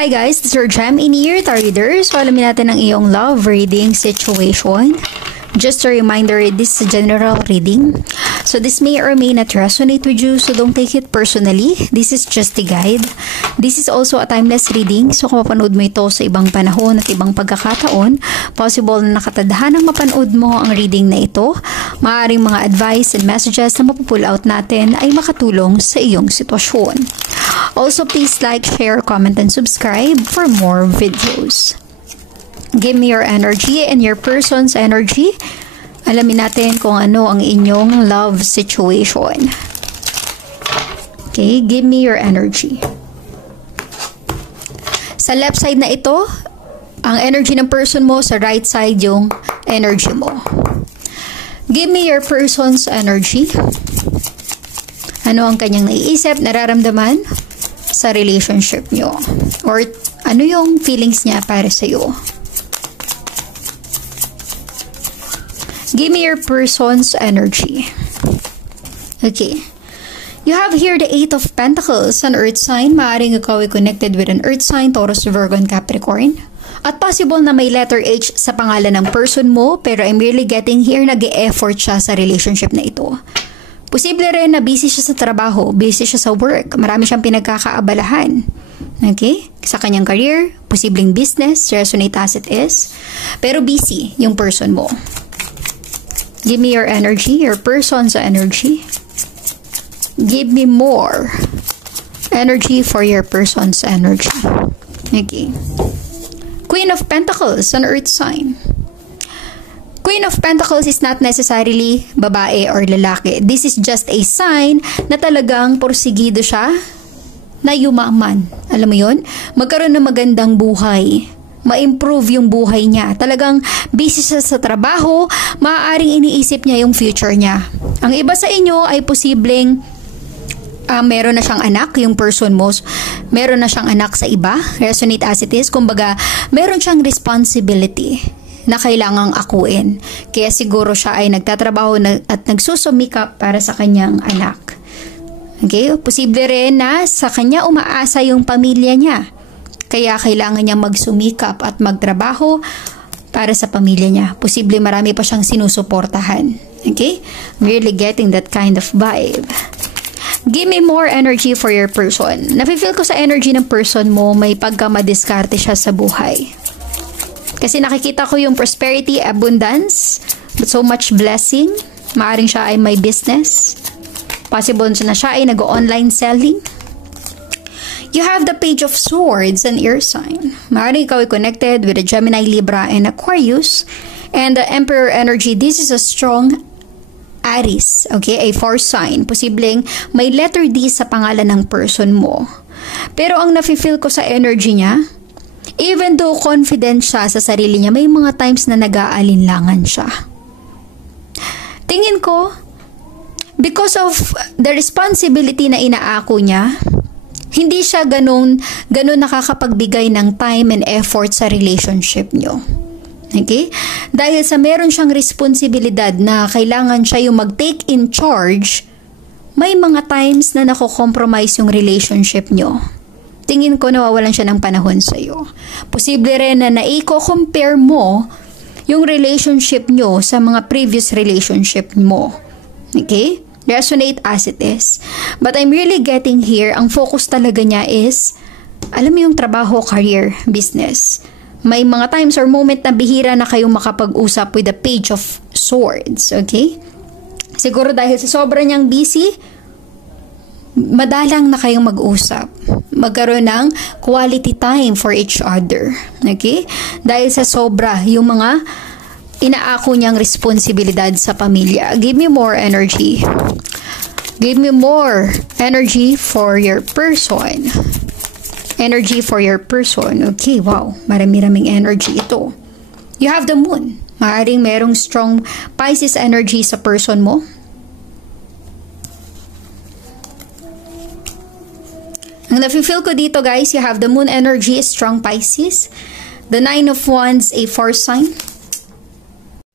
Hi guys, this is your Gem in here, Tarot. So alamin natin ang iyong love reading situation. Just a reminder, this is a general reading. So this may or may not resonate with you, so don't take it personally. This is just a guide. This is also a timeless reading. So kung mapanood mo ito sa ibang panahon at ibang pagkakataon, possible na nakatadhanang mapanood mo ang reading na ito. Maaaring mga advice and messages na mapupull out natin ay makatulong sa iyong sitwasyon. Also, please like, share, comment, and subscribe for more videos. Give me your energy and your person's energy. Alamin natin kung ano ang inyong love situation. Okay, give me your energy. Sa left side na ito, ang energy ng person mo. Sa right side, yung energy mo. Give me your person's energy. Ano ang kanyang naiisip, nararamdaman sa relationship nyo? Or ano yung feelings niya para sa'yo? Give me your person's energy. Okay. You have here the 8 of Pentacles, an earth sign. Maaaring ikaw ay connected with an earth sign, Taurus, Virgo, and Capricorn. At possible na may letter H sa pangalan ng person mo, pero I'm really getting here, nag-e-effort siya sa relationship na ito. Posible rin na busy siya sa trabaho, busy siya sa work, marami siyang pinagkakaabalahan. Okay? Sa kanyang career, posibleng business, resonate as it is. Pero busy yung person mo. Give me your energy, your person's energy. Give me more energy for your person's energy. Okay. Queen of Pentacles, an earth sign. Queen of Pentacles is not necessarily babae or lalaki. This is just a sign na talagang porsigido siya na yumaman. Alam mo yun? Magkaroon ng magandang buhay. Ma-improve yung buhay niya. Talagang busy siya sa trabaho, maaaring iniisip niya yung future niya. Ang iba sa inyo ay posibleng meron na siyang anak, yung person mo, meron na siyang anak sa iba, resonate as it is, kumbaga, meron siyang responsibility na kailangang akuin. Kaya siguro siya ay nagtatrabaho at nagsusumikap para sa kanyang anak. Okay? Posible rin na sa kanya umaasa yung pamilya niya. Kaya kailangan niya magsumikap at magtrabaho para sa pamilya niya. Posible marami pa siyang sinusuportahan. Okay? I'm really getting that kind of vibe. Give me more energy for your person. Nafe-feel ko sa energy ng person mo, may pagka-madiskarte siya sa buhay. Kasi nakikita ko yung prosperity, abundance, but so much blessing. Maaring siya ay may business. Possible na siya ay nag-online selling. You have the Page of Swords, an air sign. Maaaring ikaw ay connected with a Gemini, Libra, and Aquarius. And the Emperor energy, this is a strong Aries, okay? A fire sign. Posibleng may letter D sa pangalan ng person mo. Pero ang nafe-feel ko sa energy niya, even though confident siya sa sarili niya, may mga times na nag-aalinlangan siya. Tingin ko, because of the responsibility na inaako niya, hindi siya ganun nakakapagbigay ng time and effort sa relationship nyo. Okay? Dahil sa meron siyang responsibilidad na kailangan siya yung mag-take in charge, may mga times na nako-compromise yung relationship nyo. Tingin ko nawawalan siya ng panahon sa iyo. Posible rin na naiko-compare mo yung relationship nyo sa mga previous relationship mo. Okay? Resonate as it is. But I'm really getting here, ang focus talaga niya is, alam mo yung trabaho, career, business. May mga times or moment na bihira na kayong makapag-usap with the Page of Swords. Okay? Siguro dahil sa sobra niyang busy, madalang na kayong mag-usap. Magkaroon ng quality time for each other. Okay? Dahil sa sobra, yung mga inaako niyang responsibilidad sa pamilya. Give me more energy. Give me more energy for your person. Energy for your person. Okay, wow. Marami-raming energy ito. You have the moon. Maaaring merong strong Pisces energy sa person mo. Ang nafe-feel ko dito, guys, you have the moon energy, strong Pisces. The 9 of Wands, a fire sign.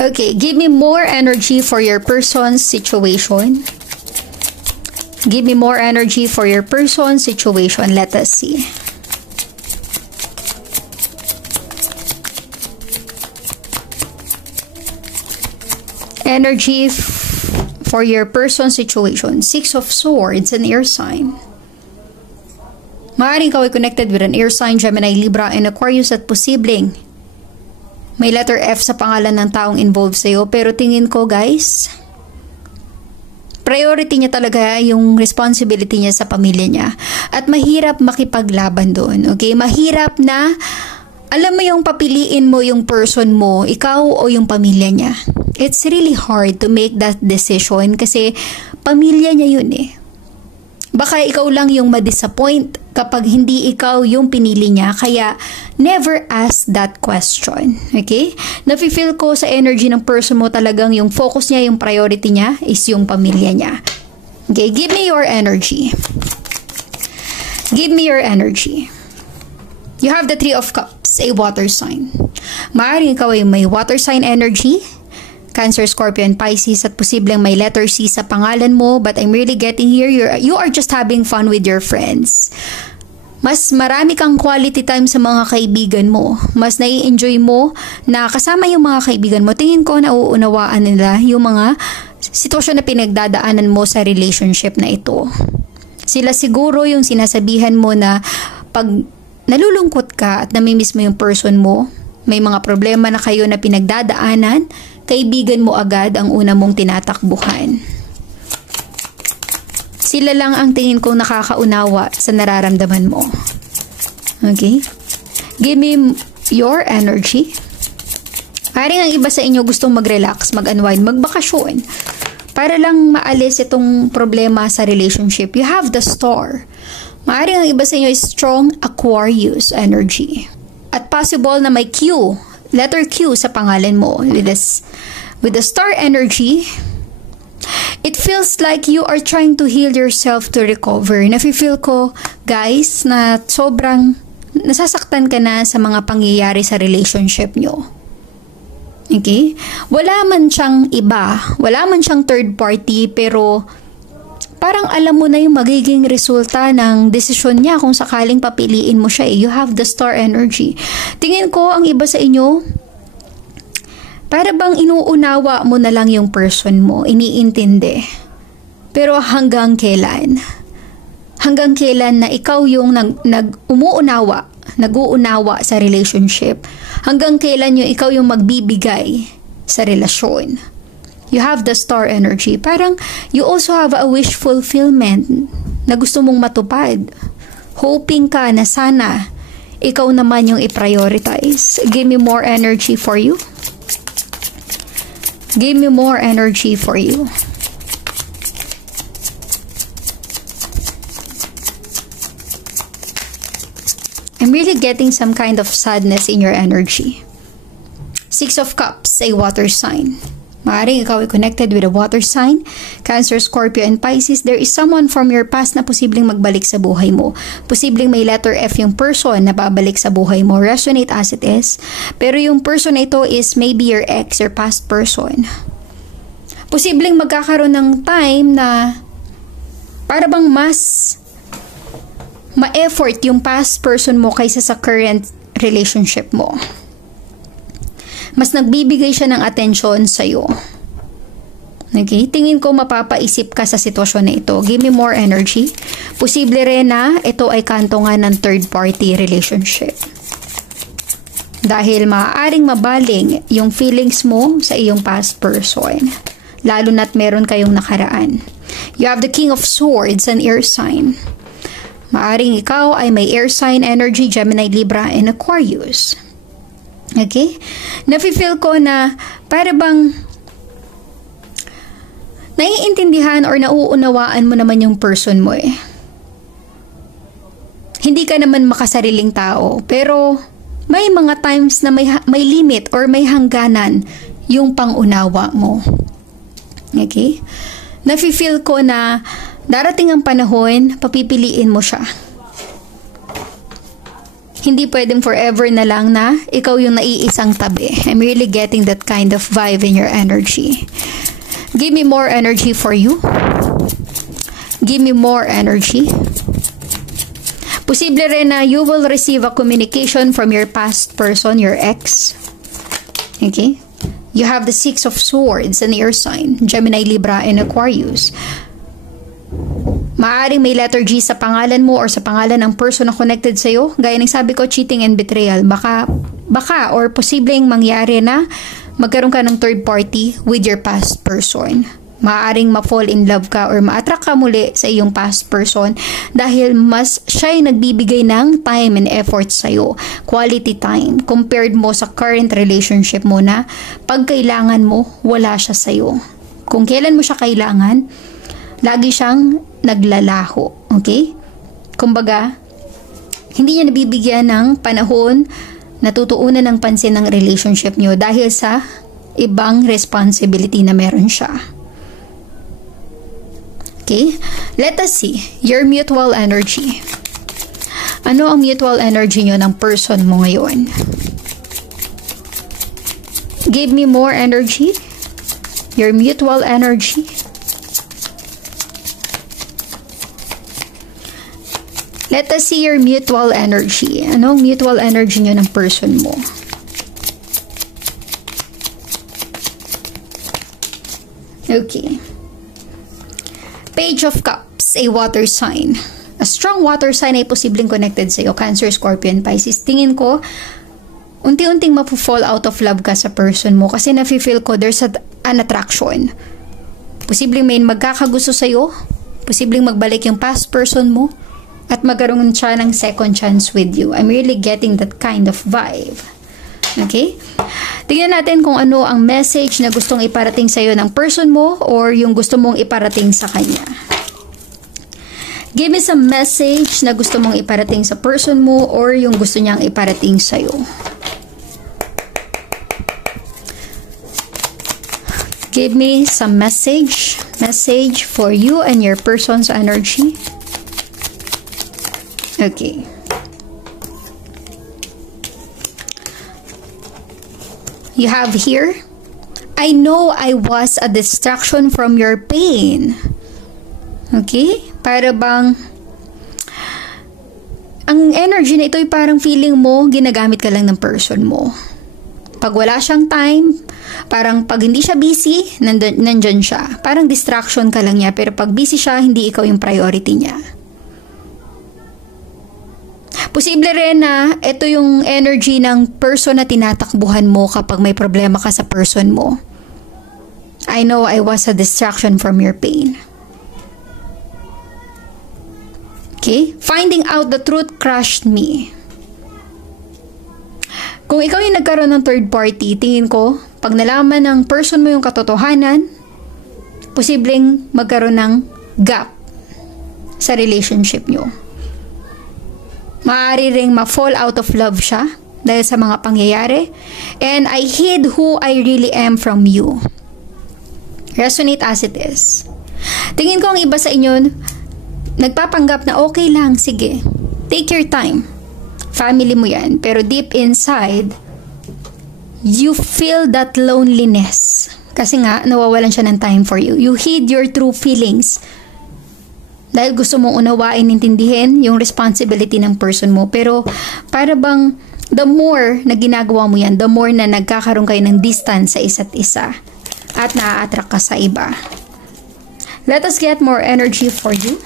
Okay, give me more energy for your person's situation. Give me more energy for your person's situation. Let us see. energy for your person situation. Six of Swords, an air sign. Maaaring ikaw ay connected with an air sign, Gemini, Libra, and Aquarius at posibleng may letter F sa pangalan ng taong involved sa'yo. Pero tingin ko, guys, priority niya talaga yung responsibility niya sa pamilya niya. At mahirap makipaglaban doon. Okay? Mahirap na, alam mo yung papiliin mo yung person mo, ikaw o yung pamilya niya. It's really hard to make that decision kasi pamilya niya yun eh. Baka ikaw lang yung ma-disappoint kapag hindi ikaw yung pinili niya. Kaya, never ask that question. Okay? Nafe-feel ko sa energy ng person mo talagang yung focus niya, yung priority niya is yung pamilya niya. Okay? Give me your energy. Give me your energy. You have the Three of Cups, a water sign. Maaaring ikaw ay may water sign energy. Cancer, Scorpio, and Pisces at posibleng may letter C sa pangalan mo, but I'm really getting here, you are just having fun with your friends. Mas marami kang quality time sa mga kaibigan mo. Mas nai-enjoy mo na kasama yung mga kaibigan mo. Tingin ko nauunawaan nila yung mga sitwasyon na pinagdadaanan mo sa relationship na ito. Sila siguro yung sinasabihan mo na pag nalulungkot ka at namimiss mo yung person mo, may mga problema na kayo na pinagdadaanan, kaibigan mo agad ang una mong tinatakbuhan. Sila lang ang tingin kong nakakaunawa sa nararamdaman mo. Okay? Give me your energy. Parang ang iba sa inyo gustong mag-relax, mag-unwind, magbakasyon. Para lang maalis itong problema sa relationship. You have the Star. Maaring ang iba sa inyo is strong Aquarius energy. At possible na may Q, letter Q sa pangalan mo. With the Star energy, it feels like you are trying to heal yourself to recover. Nafe-feel ko, guys, na sobrang nasasaktan ka na sa mga pangyayari sa relationship nyo. Okay? Wala man siyang iba, wala man siyang third party, pero parang alam mo na yung magiging resulta ng desisyon niya kung sakaling papiliin mo siya. You have the Star energy. Tingin ko ang iba sa inyo, para bang inuunawa mo na lang yung person mo, iniintindi. Pero hanggang kailan? Hanggang kailan na ikaw yung nag-uunawa sa relationship? Hanggang kailan yung ikaw yung magbibigay sa relasyon? You have the Star energy. Parang you also have a wish fulfillment na gusto mong matupad. Hoping ka na sana ikaw naman yung i-prioritize. Give me more energy for you. Give me more energy for you. I'm really getting some kind of sadness in your energy. Six of Cups, a water sign. Maaaring ikaw ay connected with a water sign, Cancer, Scorpio, and Pisces. There is someone from your past na posibleng magbalik sa buhay mo. Posibleng may letter F yung person na babalik sa buhay mo. Resonate as it is. Pero yung person na ito is maybe your ex or past person. Posibleng magkakaroon ng time na para bang mas ma-effort yung past person mo kaysa sa current relationship mo. Mas nagbibigay siya ng atensyon sa'yo. Okay? Tingin ko mapapaisip ka sa sitwasyon na ito. Give me more energy. Posible rin na ito ay kantongan ng third party relationship. Dahil maaaring mabaling yung feelings mo sa iyong past person. Lalo na't meron kayong nakaraan. You have the King of Swords, an air sign. Maaaring ikaw ay may air sign energy, Gemini, Libra, and Aquarius. Okay? Nafe-feel ko na para bang naiintindihan or nauunawaan mo naman yung person mo eh. Hindi ka naman makasariling tao, pero may mga times na may limit or may hangganan yung pangunawa mo. Okay? Nafe-feel ko na darating ang panahon, papipiliin mo siya. Hindi pwedeng forever na lang na ikaw yung naiisang tabi. I'm really getting that kind of vibe in your energy. Give me more energy for you. Give me more energy. Posible rin na you will receive a communication from your past person, your ex. Okay? You have the Six of Swords, an air sign, Gemini, Libra, and Aquarius. Maaring may letter G sa pangalan mo or sa pangalan ng person na connected sa'yo. Gaya ng sabi ko, cheating and betrayal. Baka or posibleng mangyari na magkaroon ka ng third party with your past person. Maaring ma-fall in love ka or ma-attract ka muli sa iyong past person dahil mas siya yung nagbibigay ng time and effort sa'yo. Quality time compared mo sa current relationship mo na pag kailangan mo, wala siya sa'yo. Kung kailan mo siya kailangan, lagi siyang naglalaho. Okay? Kumbaga, hindi niya nabibigyan ng panahon na tutuunan ng pansin ng relationship niyo dahil sa ibang responsibility na meron siya. Okay? Let us see your mutual energy. Ano ang mutual energy nyo ng person mo ngayon? Give me more energy. Your mutual energy. Let us see your mutual energy. Ano ang mutual energy nyo ng person mo? Okay. Page of Cups, a water sign. A strong water sign ay posibleng connected sa'yo. Cancer, Scorpion, Pisces. Tingin ko, unti-unting mapu-fall out of love ka sa person mo kasi nafe-feel ko there's an attraction. Posibleng may magkakagusto sa'yo. Posibleng magbalik yung past person mo at magkaroon siya ng second chance with you. I'm really getting that kind of vibe. Okay? Tingnan natin kung ano ang message na gustong iparating sa'yo ng person mo or yung gusto mong iparating sa kanya. Give me some message na gusto mong iparating sa person mo or yung gusto niyang iparating sa'yo. Give me some message for you and your person's energy. Okay. You have here, I know I was a distraction from your pain. Okay? Para bang, ang energy na ito ay parang feeling mo, ginagamit ka lang ng person mo. Pag wala siyang time, parang pag hindi siya busy, nandyan siya. Parang distraction ka lang niya, pero pag busy siya, hindi ikaw yung priority niya. Posible rin na ito yung energy ng person na tinatakbuhan mo kapag may problema ka sa person mo. I know I was a distraction from your pain. Okay? Finding out the truth crushed me. Kung ikaw yung nagkaroon ng third party, tingin ko, pag nalaman ng person mo yung katotohanan, posibleng magkaroon ng gap sa relationship nyo. Maaari ring ma-fall out of love siya dahil sa mga pangyayari. And I hid who I really am from you. Resonate as it is. Tingin ko ang iba sa inyo, nagpapanggap na okay lang, sige. Take your time. Family mo yan. Pero deep inside, you feel that loneliness. Kasi nga, nawawalan siya ng time for you. You hid your true feelings. Dahil gusto mong unawain, intindihin yung responsibility ng person mo. Pero para bang the more na ginagawa mo yan, the more na nagkakaroon kayo ng distance sa isa't isa at na-attract ka sa iba. Let us get more energy for you.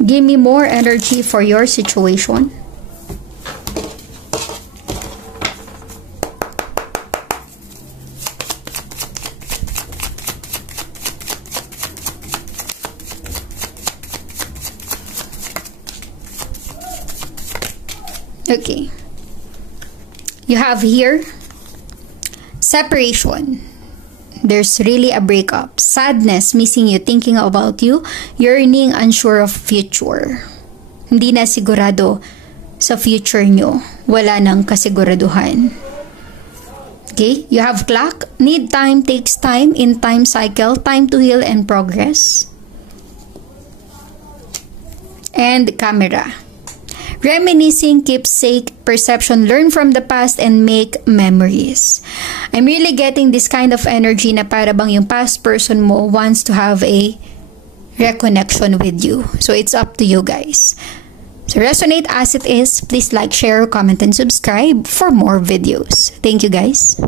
Give me more energy for your situation. Okay. You have here separation. There's really a breakup. Sadness, missing you, thinking about you, yearning, unsure of future. Hindi na sigurado sa future nyo. Wala nang kasiguraduhan. Okay? You have clock. Need time, takes time, in time cycle, time to heal and progress. And camera. Reminiscing, keepsake, perception, learn from the past and make memories. I'm really getting this kind of energy na para bang yung past person mo wants to have a reconnection with you. So it's up to you guys. So resonate as it is. Please like, share, comment, and subscribe for more videos. Thank you guys.